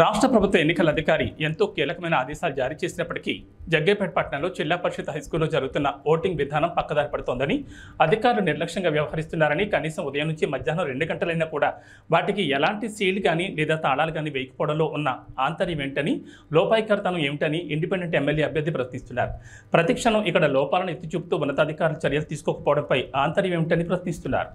రాష్ట్ర ప్రభుత్వ ఎన్నికల అధికారి ఎంతో కీలకమైన ఆదేశాలు జారీ చేసినప్పటికీ జగ్గయ్యపేట పట్టణంలో జిల్లా పరిషత్ హైస్కూల్లో జరుగుతున్న ఓటింగ్ విధానం పక్కదారి పడుతోందని, అధికారులు నిర్లక్ష్యంగా వ్యవహరిస్తున్నారని, కనీసం ఉదయం నుంచి మధ్యాహ్నం 2 గంటలైనా కూడా వాటికి ఎలాంటి సీల్ కానీ లేదా తాళాలు కానీ వేయకపోవడంలో ఉన్న ఆంతర్యం ఏంటని, లోపాయికారితనం ఏమిటని ఇండిపెండెంట్ ఎమ్మెల్యే అభ్యర్థి ప్రశ్నిస్తున్నారు. ప్రతిక్షణం ఇక్కడ లోపాలను ఎత్తి చూపుతూ ఉన్నతాధికారులు చర్యలు తీసుకోకపోవడంపై ఆంతర్యం ఏమిటని ప్రశ్నిస్తున్నారు.